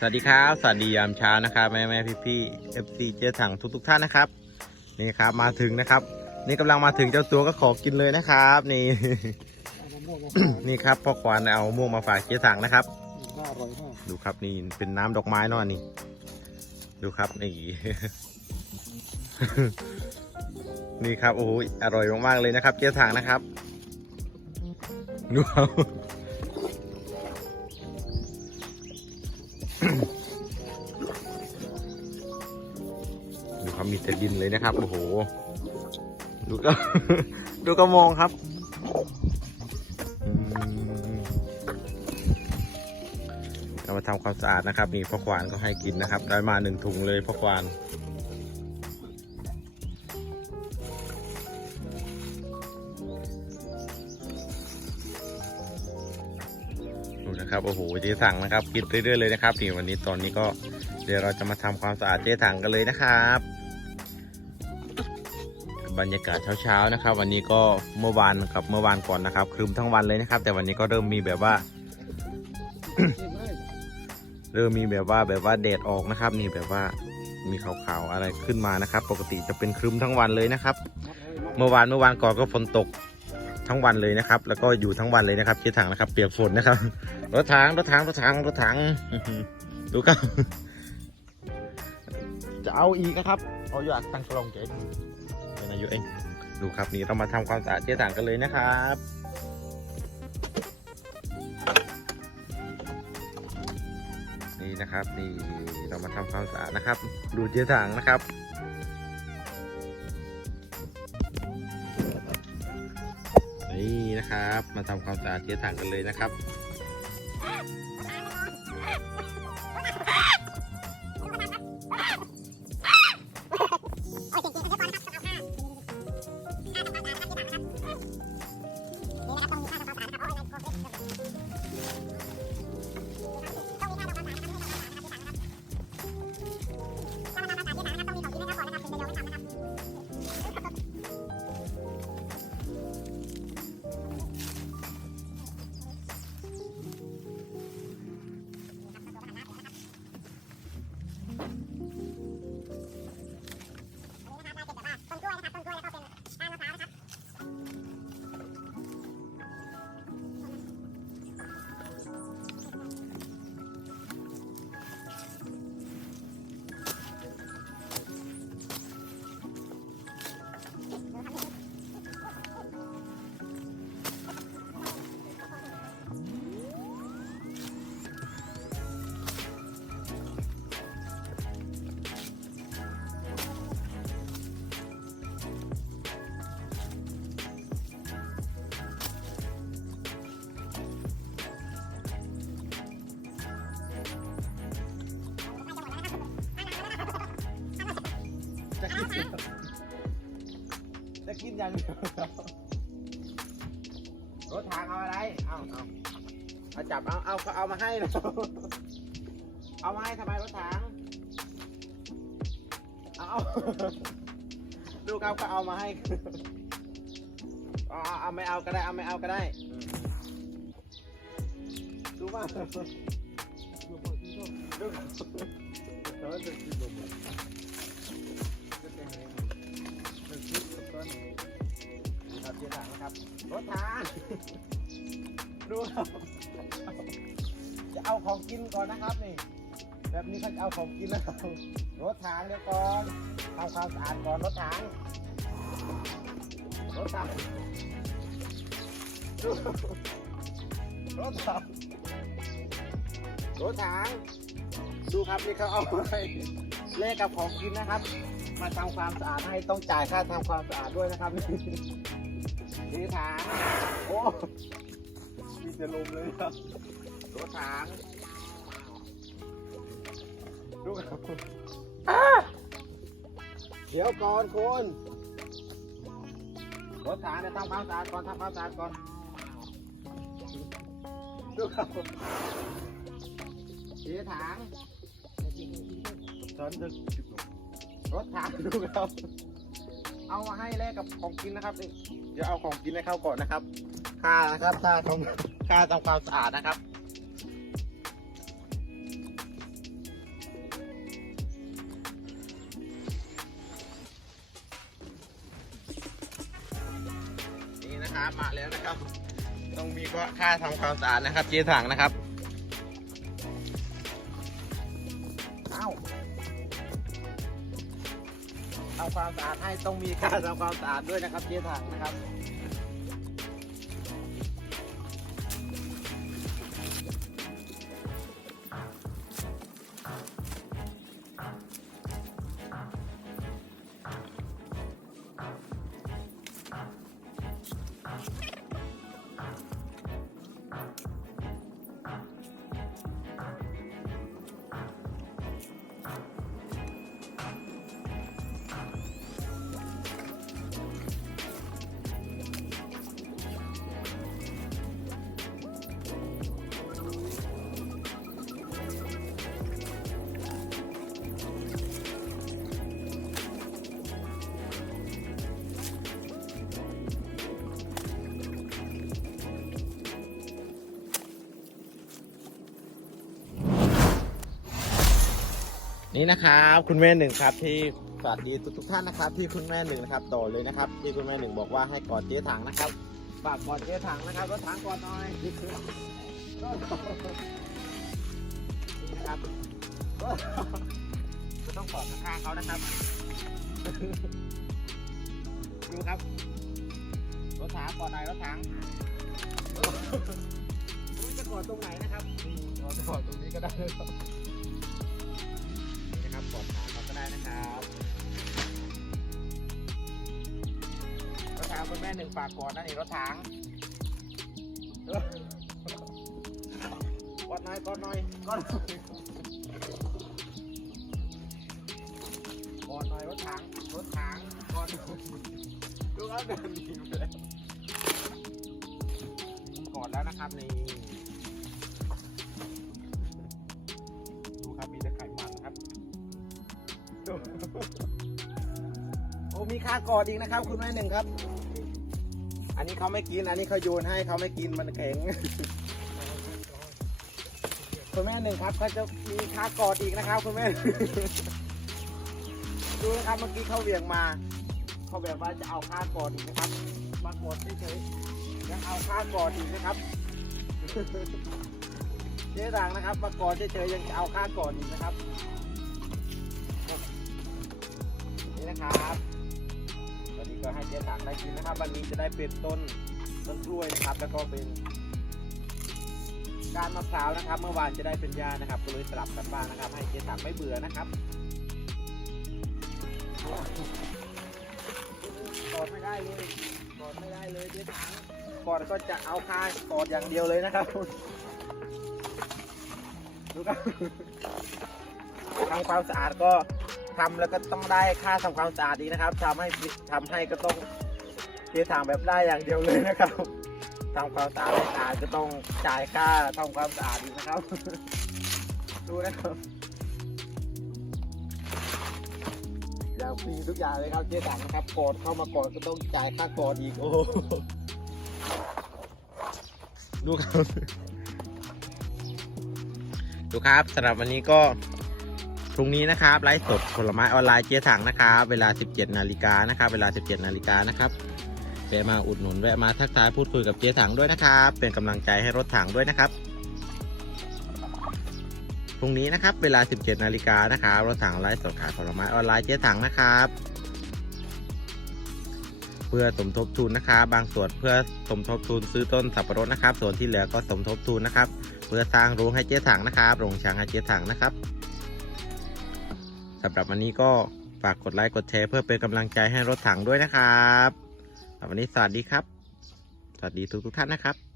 สวัสดีครับ สวัสดียามเช้านะครับแม่แม่พี่พี่เอฟซีเจถังทุกทุกๆท่านนะครับ นี่ครับมาถึงนะครับ นี่กำลังมาถึงเจ้าตัวก็ขอกินเลยนะครับ นี่ นี่ครับพ่อควานเอาม่วงมาฝากเจ๊ถังนะครับดูครับนี่เป็นน้ำดอกไม้นอะนี่ ดูครับนี่นี่ครับโอ้ยอร่อยมากๆเลยนะครับ เจ๊ถังนะครับดูครับ ครับมีแต่ดินเลยนะครับ โอ้โห ดูก็ ดูก็มองครับอืมเรามาทำความสะอาดนะครับ นี่พ่อควานก็ให้กินนะครับ ได้มาหนึ่งถุงเลยพ่อควานดูนะครับโอ้โหเจ๊ถังนะครับกินเรื่อยๆเลยนะครับนี่วันนี้ตอนนี้ก็เดี๋ยวเราจะมาทำความสะอาดเจ๊ถังกันเลยนะครับ บรรยากาศเช้าๆนะครับ วันนี้ก็เมื่อวานกับเมื่อวานก่อนนะครับครึมทั้งวันเลยนะครับ แต่วันนี้ก็เริ่มมีแบบว่า เริ่มมีแบบว่าแบบว่าแดดออกนะครับ นี่แบบว่ามีขาวๆอะไรขึ้นมานะครับ ปกติจะเป็นครึมทั้งวันเลยนะครับ เมื่อวานเมื่อวานก่อนก็ฝนตกทั้งวันเลยนะครับ แล้วก็อยู่ทั้งวันเลยนะครับเจ๊ถังนะครับ เปียกฝนนะครับรถถังรถถังรถถังรถถังดูครับจะเอาอีกนะครับเอาอยากตั้งกล้องเจ๊เป็ นอายุเองดูครับนี่เรามาทำความสะอาดเจ๊ถังกันเลยนะครับนี่นะครับนี่เรามาทำความสะอาดนะครับ ดูเจ๊ถังนะครับนี่นะครับ มาทำความสะอาดเจ๊ถังกันเลยนะครับ จะกินจะกินอย่างเดียวรถทางเอาอะไร เอาเอาเอาจับเอาเอาเขาเอามาให้นะเอามาให้ทำไมรถถังเอาเอาดูเขาก็เอามาให้เอาเอาเอาไม่เอาก็ได้ เอาไม่เอาก็ได้อืมดูว่าดูเขาเขาจะกินลงมาครับ ครับรถทางดูครับจะเอาของกินก่อนนะครับนี่ แบบนี้เขาจะเอาของกินแล้วรถทางเดี๋ยวก่อนทำความสะอาดก่อนรถทางรถทางดูรถทางรถทางดูครับนี่เขาเอาอะไปเลขกับของกินนะครับ มาทำความสะอาดให้ต้องจ่ายค่าทำความสะอาดด้วยนะครับ นี่ถางโอ้มีจะลมเลยครับรถถางดูครับอ่าเดี๋ยวก่อนคุณรถถางเนี่ยทำความสะอาดก่อนทำความสะอาดก่อนดูครับเสียถางตอนดึกรถถางดูครับ เอามาให้แลกกับของกินนะครับนี่เดี๋ยวเอาของกินให้เข้าก่อนนะครับ ค่านะครับค่าทำค่าทำความสะอาดนะครับนี่นะครับมาแล้วนะครับ ต้องมีค่าทำความสะอาดนะครับเจถังนะครับ ให้ต้องมีค่าทำความสะอาดด้วยนะครับเจ๊ถังนะครับ นี่นะครับคุณแม่หนึ่งครับที่สวัสดีทุกทุกๆท่านนะครับที่คุณแม่หนึ่งนะครับต่อเลยนะครับ ที่คุณแม่หนึ่งบอกว่าให้กอดเจ๊ถังนะครับฝากกอดเจ๊ถังนะครับรถถังกอนหน่อยนี่ครับจะต้องกอดข้างๆเขานะครับดูครับรถถังกอดหน่อยรถถังจะกอดตรงไหนนะครับจะกอดตรงนี้ก็ได้นะครับ นี่นะครับกดขาเขาก็ได้นะครับรถถังคุณแม่หนึ่งฝากก่อนนะนี่รถถังเออกดหน่อยกดหน่อยกดหน่อยกดหน่อยรถถังรถถังกดหน่อยดูครับเดินหนีไปแล้วกดแล้วนะครับนี่ โอ้มีค่ากอดอีกนะครับ คุณแม่หนึ่งครับ อันนี้เขาไม่กิน อันนี้เขาโยนให้เขาไม่กินมันแข็ง คุณแม่หนึ่งครับเขาจะมีค่ากอดอีกนะครับคุณแม่ ดูนะครับเมื่อกี้เขาเวี่ยงมาเขาแบบว่าจะเอาค่ากอดอีกนะครับมากอดเฉยๆยังเอาค่ากอดอีกนะครับเจ๊ด่างนะครับมากอดเฉยๆยังจะเอาค่ากอดอีกนะครับ นะครับวันนี้ก็ให้เจ๊ถังได้กินนะครับ วันนี้จะได้เป็นต้นต้นกล้วยนะครับ แล้วก็เป็นการมะพร้าวนะครับ เมื่อวานจะได้เป็นยานะครับก็เลยสลับกันบ้างนะครับ ให้เจ๊ถังไม่เบื่อนะครับกอดไม่ได้เลยกอดไม่ได้เลยเจ๊ถังกอดก็จะเอาคากอดอย่างเดียวเลยนะครับดูครับทำความสะอาดก็ ทำแล้วก็ต้องได้ค่าทำความสะอาดอีนะครับทำให้ทำให้ก็ต้องเทถางแบบได้อย่างเดียวเลยนะครับทำความสะอาดให้สะอาดก็ต้องจ่ายค่าทำความสะอาดอีนะครับ ดูนะครับอย่างฟรีทุกอย่างเลยครับเจ๊ถังนะครับกอดเข้ามากอดก็ต้องจ่ายค่ากอดอีกโอ้ดูครับดูครับสำหรับวันนี้ก็ พรุ่งนี้นะครับไลฟ์สดผลไม้ออนไลน์เจ๊ถังนะครับเวลา 17 นาฬิกานะครับเวลา 17 นาฬิกานะครับแวะมาอุดหนุนแวะมาทักทายพูดคุยกับเจ๊ถังด้วยนะครับ เป็นกำลังใจให้รถถังด้วยนะครับพรุ่งนี้นะครับเวลา 17 นาฬิกานะครับรถถังไลฟ์สดขายผลไม้ออนไลน์เจ๊ถังนะครับ เพื่อสมทบทุนนะครับ บางส่วนเพื่อสมทบทุนซื้อต้นสับปะรดนะครับ ส่วนที่เหลือก็สมทบทุนนะครับ เพื่อสร้างโรงให้เจ๊ถังนะครับโรงช้างให้เจ๊ถังนะครับ สำหรับวันนี้ก็ฝากกดไลค์กดแชร์เพื่อเป็นกำลังใจให้รถถังด้วยนะครับสำหรับวันนี้สวัสดีครับ สวัสดีทุกทุกท่านนะครับ